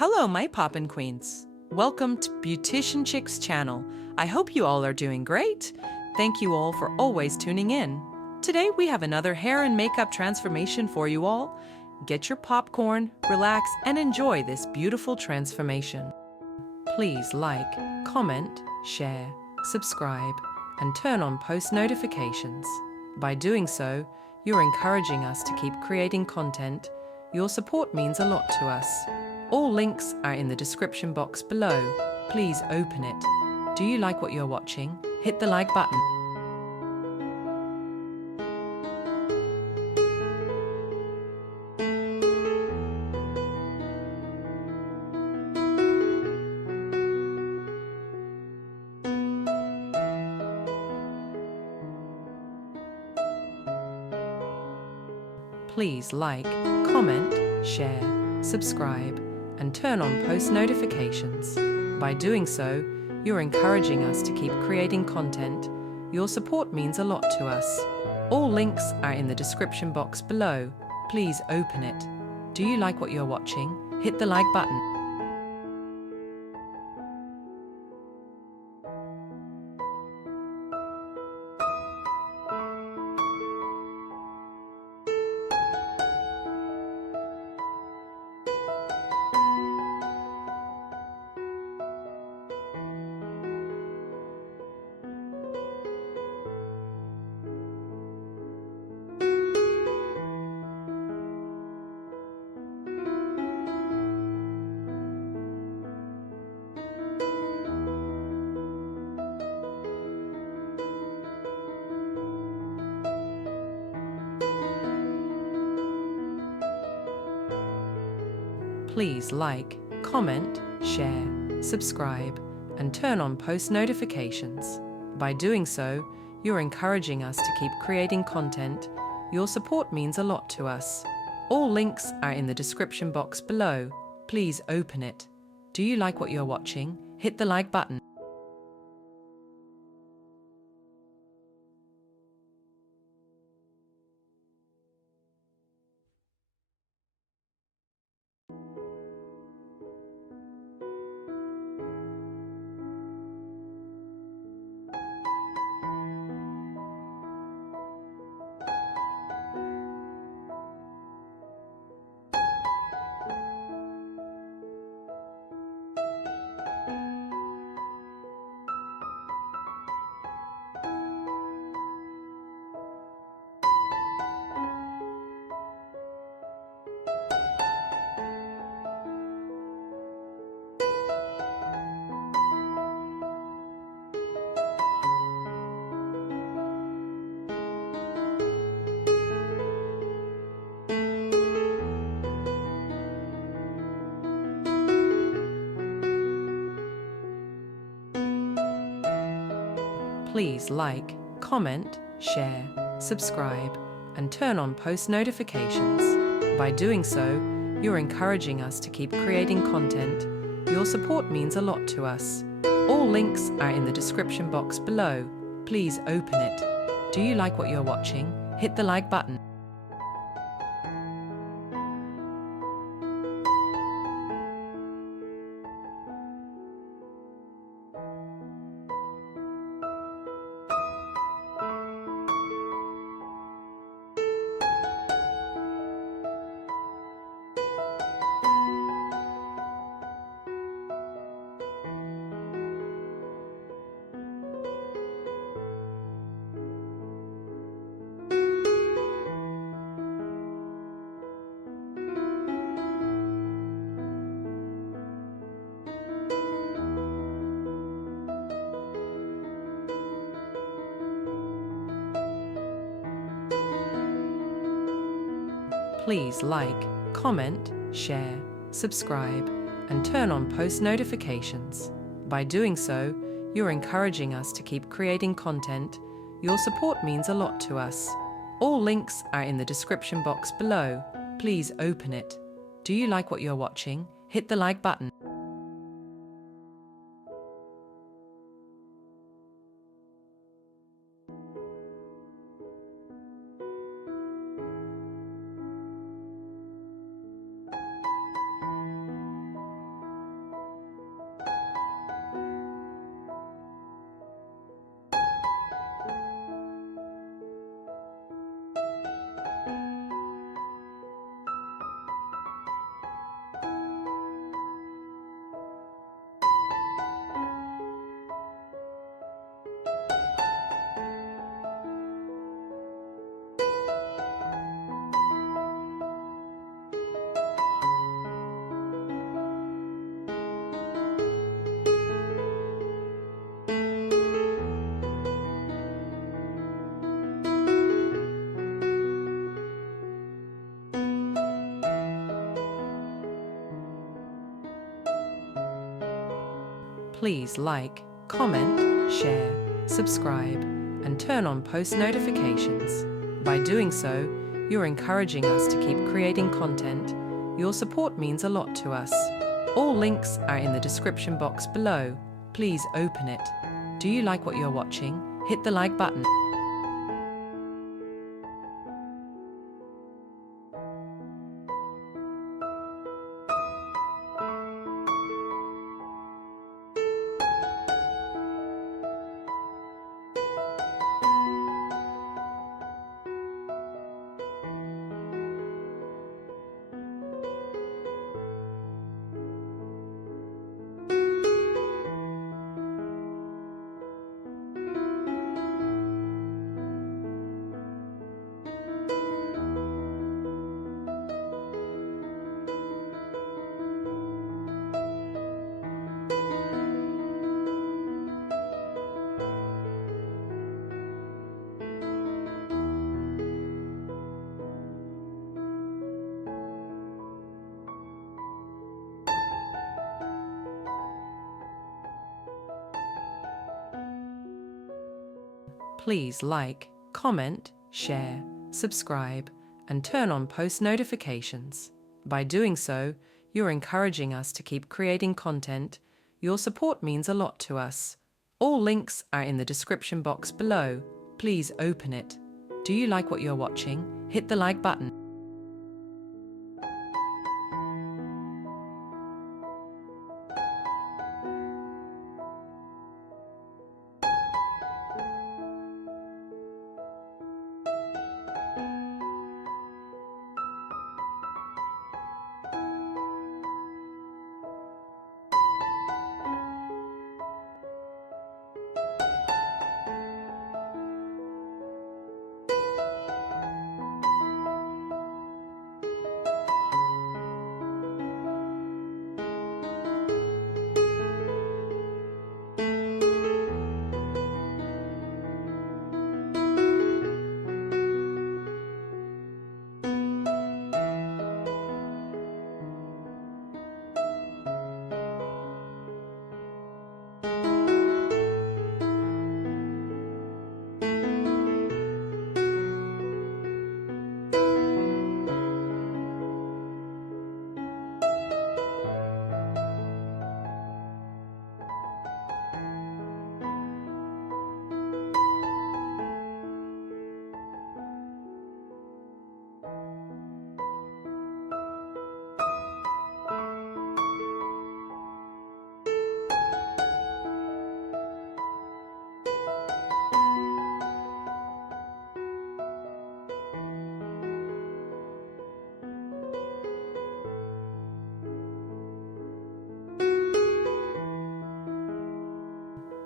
Hello, my poppin' queens. Welcome to Beauticianchic's channel. I hope you all are doing great. Thank you all for always tuning in. Today we have another hair and makeup transformation for you all. Get your popcorn, relax, and enjoy this beautiful transformation. Please like, comment, share, subscribe, and turn on post notifications. By doing so, you're encouraging us to keep creating content. Your support means a lot to us. All links are in the description box below. Please open it. Do you like what you're watching? Hit the like button. Please like, comment, share, subscribe, and turn on post notifications. By doing so, you're encouraging us to keep creating content. Your support means a lot to us. All links are in the description box below. Please open it. Do you like what you're watching? Hit the like button. Please like, comment, share, subscribe, and turn on post notifications. By doing so, you're encouraging us to keep creating content. Your support means a lot to us. All links are in the description box below. Please open it. Do you like what you're watching? Hit the like button. Please like, comment, share, subscribe, and turn on post notifications. By doing so, you're encouraging us to keep creating content. Your support means a lot to us. All links are in the description box below. Please open it. Do you like what you're watching? Hit the like button. Please like, comment, share, subscribe, and turn on post notifications. By doing so, you're encouraging us to keep creating content. Your support means a lot to us. All links are in the description box below. Please open it. Do you like what you're watching? Hit the like button. Please like, comment, share, subscribe, and turn on post notifications. By doing so, you're encouraging us to keep creating content. Your support means a lot to us. All links are in the description box below. Please open it. Do you like what you're watching? Hit the like button. Please like, comment, share, subscribe, and turn on post notifications. By doing so, you're encouraging us to keep creating content. Your support means a lot to us. All links are in the description box below. Please open it. Do you like what you're watching? Hit the like button.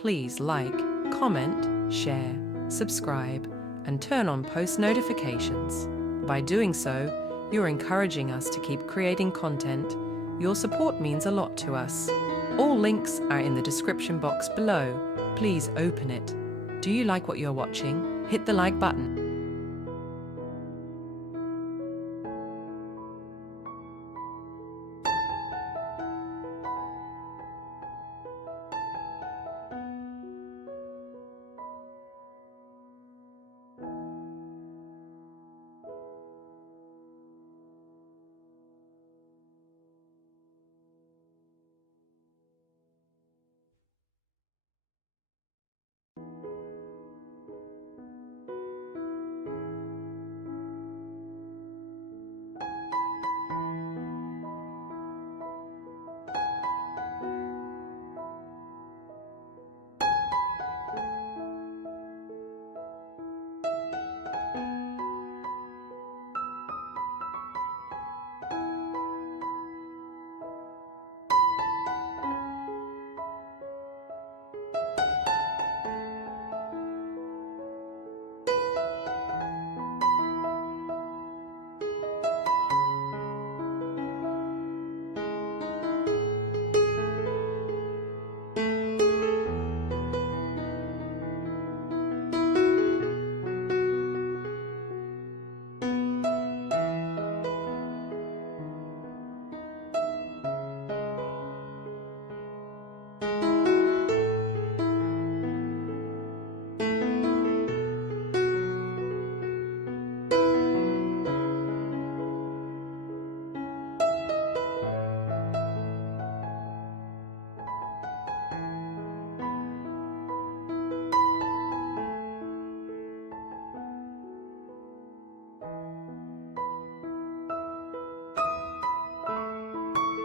Please like, comment, share, subscribe, and turn on post notifications. By doing so, you're encouraging us to keep creating content. Your support means a lot to us. All links are in the description box below. Please open it. Do you like what you're watching? Hit the like button.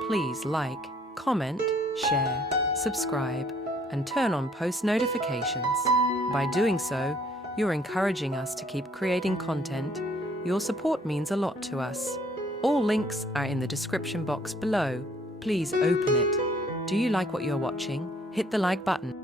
Please like, comment, share, subscribe, and turn on post notifications. By doing so, you're encouraging us to keep creating content. Your support means a lot to us. All links are in the description box below. Please open it. Do you like what you're watching? Hit the like button.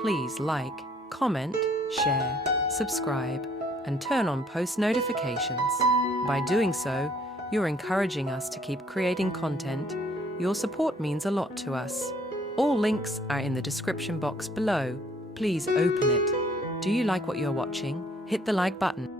Please like, comment, share, subscribe, and turn on post notifications. By doing so, you're encouraging us to keep creating content. Your support means a lot to us. All links are in the description box below. Please open it. Do you like what you're watching? Hit the like button.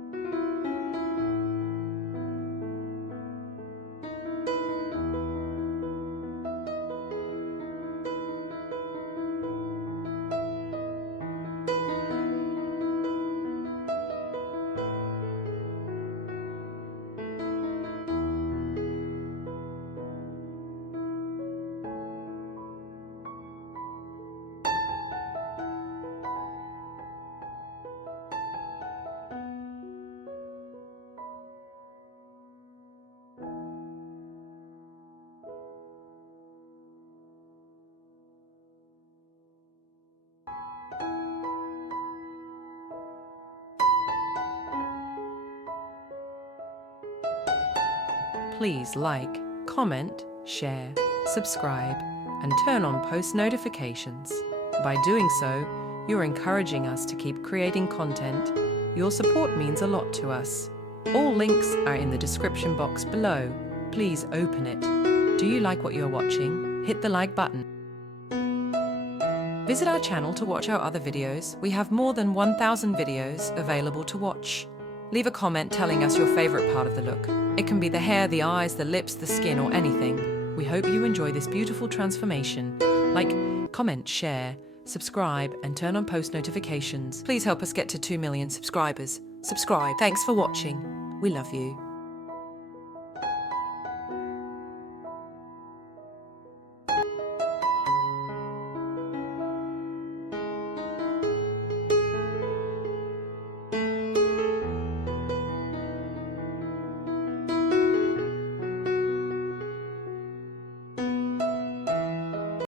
Please like, comment, share, subscribe, and turn on post notifications. By doing so, you're encouraging us to keep creating content. Your support means a lot to us. All links are in the description box below. Please open it. Do you like what you're watching? Hit the like button. Visit our channel to watch our other videos. We have more than 1,000 videos available to watch. Leave a comment telling us your favorite part of the look. It can be the hair, the eyes, the lips, the skin, or anything. We hope you enjoy this beautiful transformation. Like, comment, share, subscribe, and turn on post notifications. Please help us get to 2 million subscribers. Subscribe. Thanks for watching. We love you.